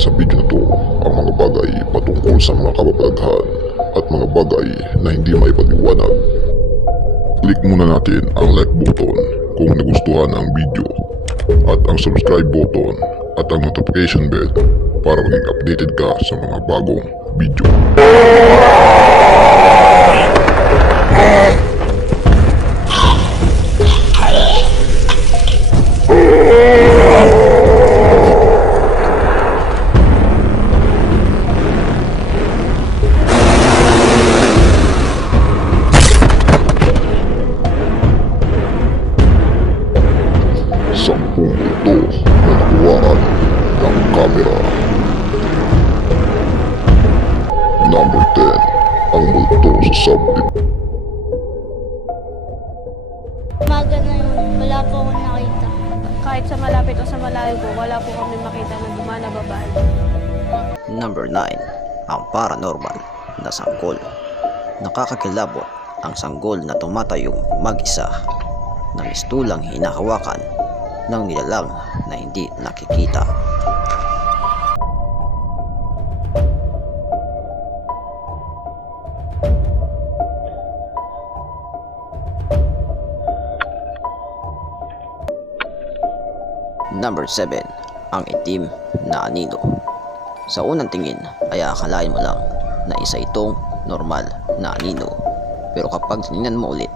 Sa video na to, ang mga bagay patungkol sa mga kababalaghan at mga bagay na hindi maipaliwanag. Click muna natin ang like button kung nagustuhan ang video at ang subscribe button at ang notification bell para maging updated ka sa mga bagong video. Sampung multo na nakuhaan ng kamera. Number 10, ang multo sa subdivision. Umaga na yun, wala po akong nakita. Kahit sa malapit o sa malayo po, wala po kami makita na gumanababaan. Number 9, ang paranormal na sanggol. Nakakakilabot ang sanggol na tumatayong mag-isa na mistulang hinahawakan ng nilalang na hindi nakikita. Number 7, ang itim na anino. Sa unang tingin ay akalain mo lang na isa itong normal na anino, pero kapag tinignan mo ulit,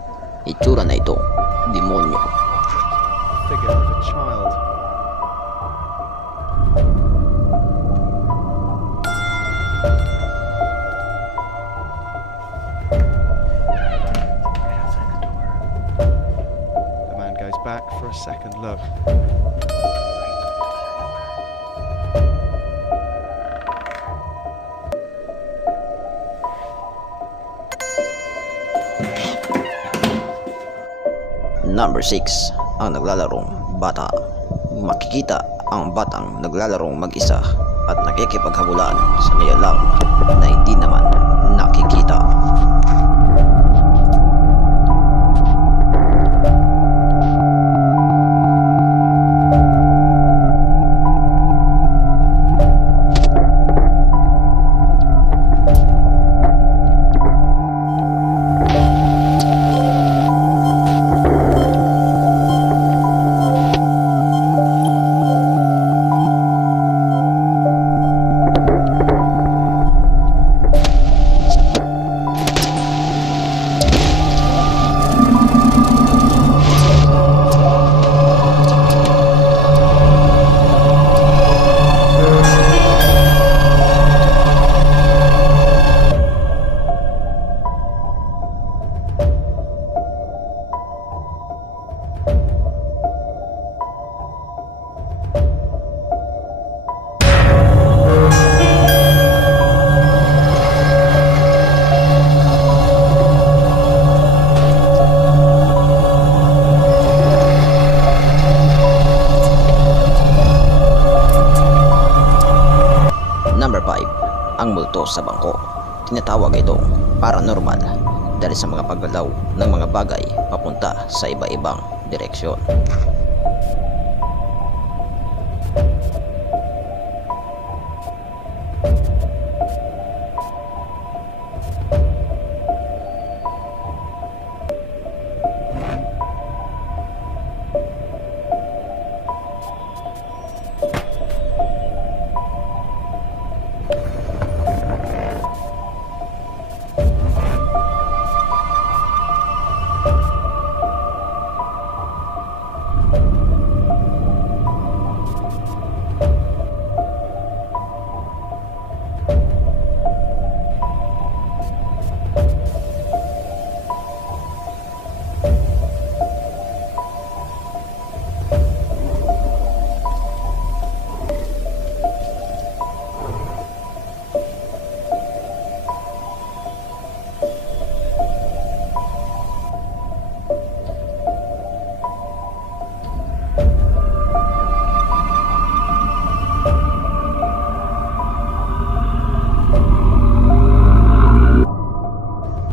itsura na itong demonyo. Figure of a child. The man goes back for a second look. Number 6, ang naglalarong bata. Makikita ang batang naglalarong mag-isa at nakikipaghabulan sa nilalang na hindi naman nakikita. Number 5, ang multo sa bangko. Tinatawag itong paranormal dahil sa mga paggalaw ng mga bagay papunta sa iba-ibang direksyon.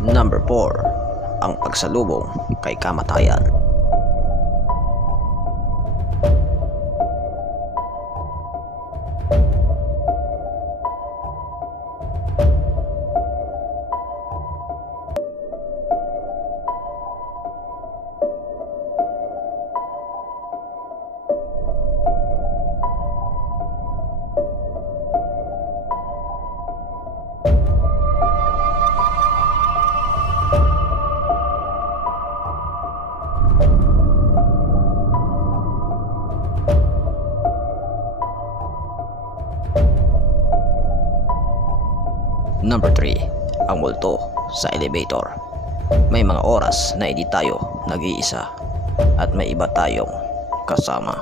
Number 4, ang pagsalubong kay kamatayan. Number 3. Ang multo sa elevator. May mga oras na hindi tayo nag-iisa at may iba tayong kasama.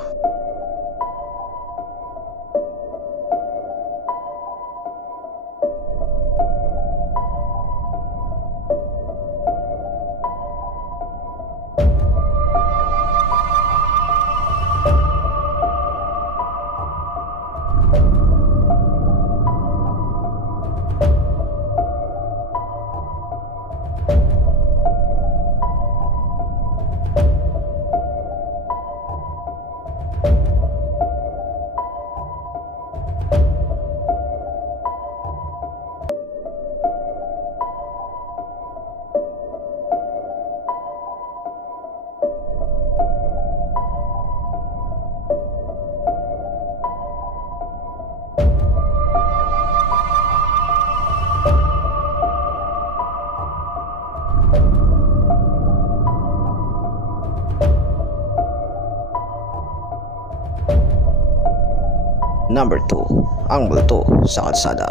Number 2. Ang multo sa kalsada.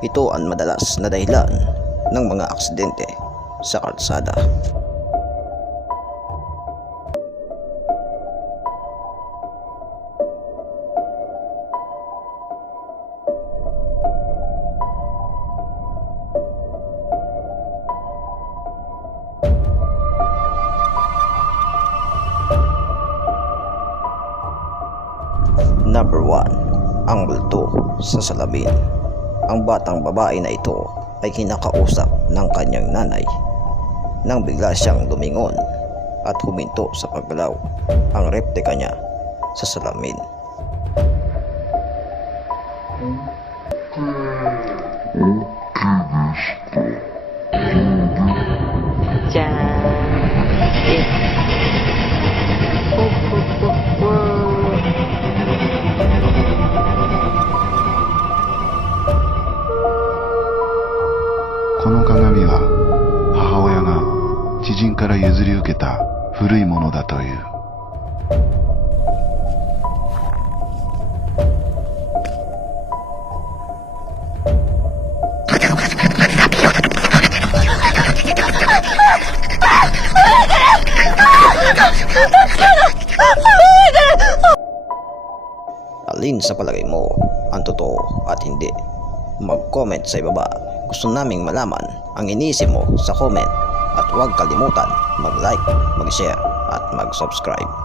Ito ang madalas na dahilan ng mga aksidente sa kalsada. Number 1. Ang multo sa salamin. Ang batang babae na ito ay kinakausap ng kanyang nanay nang bigla siyang lumingon at huminto sa paggalaw ang replika niya sa salamin.この鏡は母親が知人から譲り受けた古いものだという。Alin sa palagay mo ang totoo at hindi? Mag-comment sa ibaba. Gusto naming malaman ang iniisip mo sa comment at huwag kalimutan mag-like, mag-share at mag-subscribe.